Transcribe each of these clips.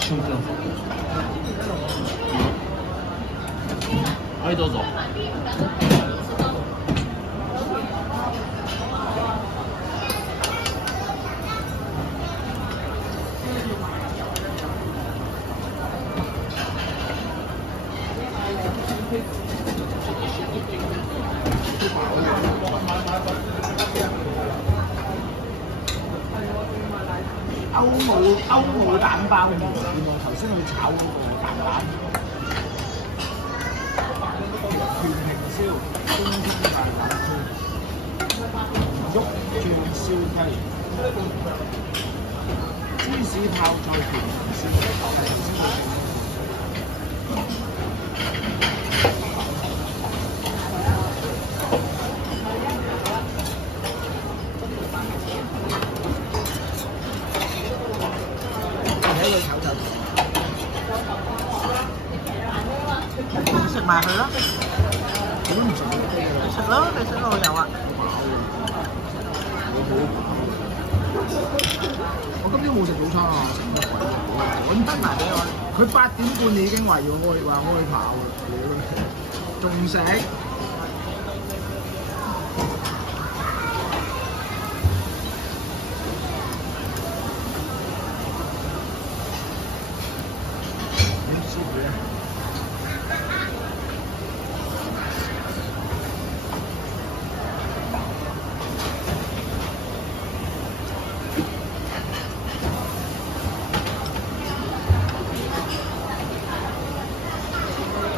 瞬間。はい、どうぞ。歐姆蛋包麵，原來頭先去炒嗰個蛋蛋。全平燒，東京大阪區，肉醬燒雞，芝士泡菜全平燒，係頭先嗰個。食埋佢咯，我都唔食食咯，你食老友啊！我今朝冇食早餐啊，食乜鬼？揾得埋俾我。佢8點半已經話要開跑啦，仲食？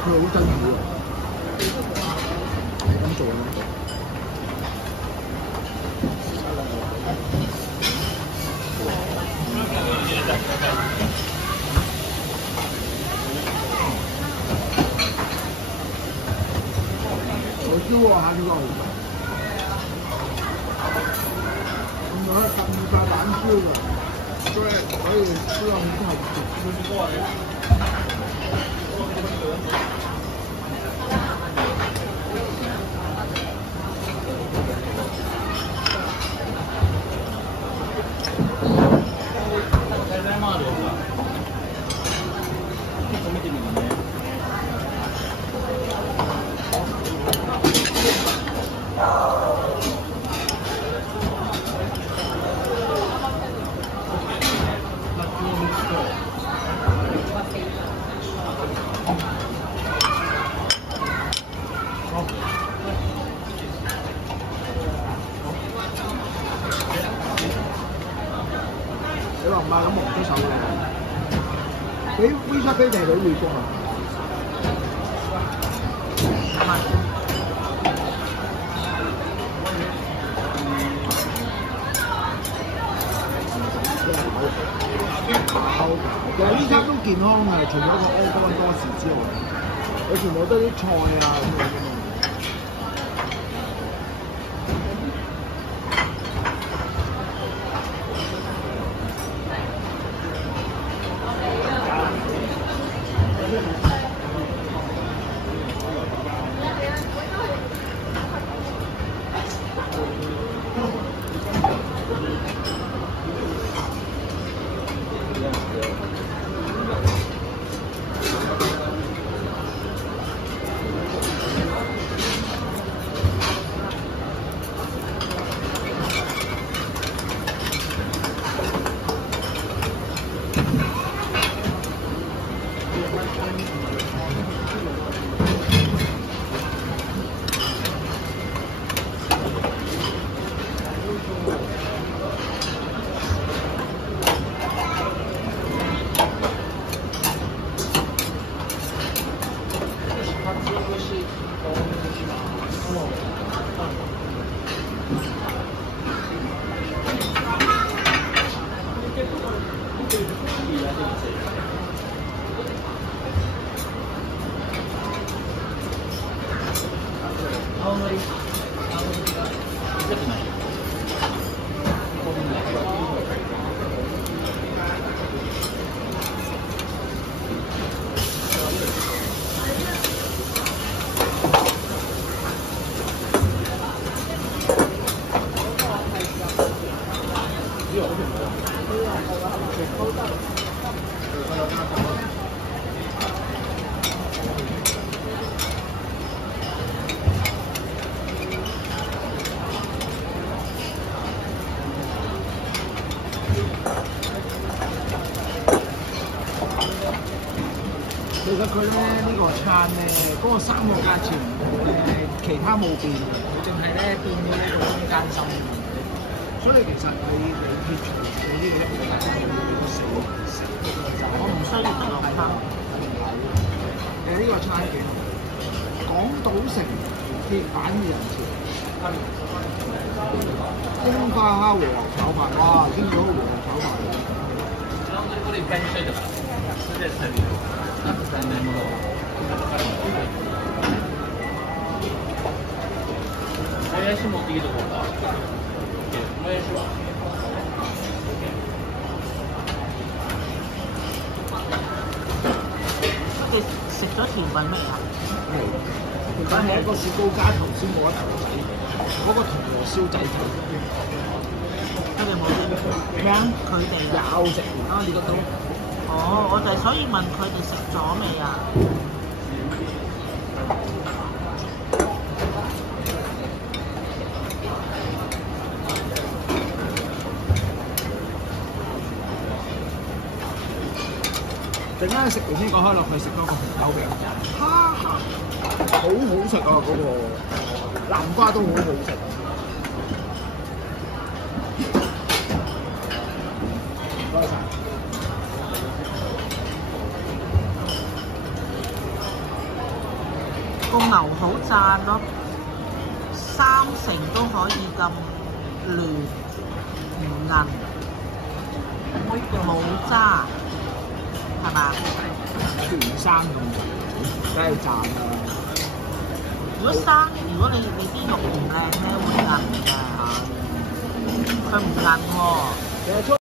佢好辛苦啊！咁做啊！我燒喎下呢個，咁樣咁大膽燒㗎，所以燒到好好。你話唔係咁黃豬手嘅，俾 WeChat Pay定係俾匯豐啊？其實呢餐都健康嘅，除咗個屙乾多士之外，佢全部都係啲菜啊咁樣嘅。其實佢咧呢個餐咧，嗰個3個價錢其他冇變，佢淨係咧變咗呢個中間心。所以其實你撇除你呢個一個價錢，你死我唔需要食落餐。呢個餐幾好，港島城鐵板二人潮，櫻花蝦和牛炒飯，哇！見到和牛炒飯。これ一回にしといてから。それで食べる。残念もの。もやし持ってきてこうか。もやしは。你食咗甜品未啊？甜品係一個雪糕加頭先嗰一頭仔，嗰個銅鑼燒仔頭。佢哋冇食咩啊？佢哋有食完啦，呢個都。哦，我就係所以問佢哋食咗未啊？陣間食完呢個開落去食多個紅豆餅，好好食啊！嗰個南瓜都好好食。唔該晒。個牛好讚咯，3成都可以咁嫩唔韌，冇渣，係嘛？全生咁，梗係讚啦！如果你啲肉唔靚咧，會韌㗎，佢唔韌喎。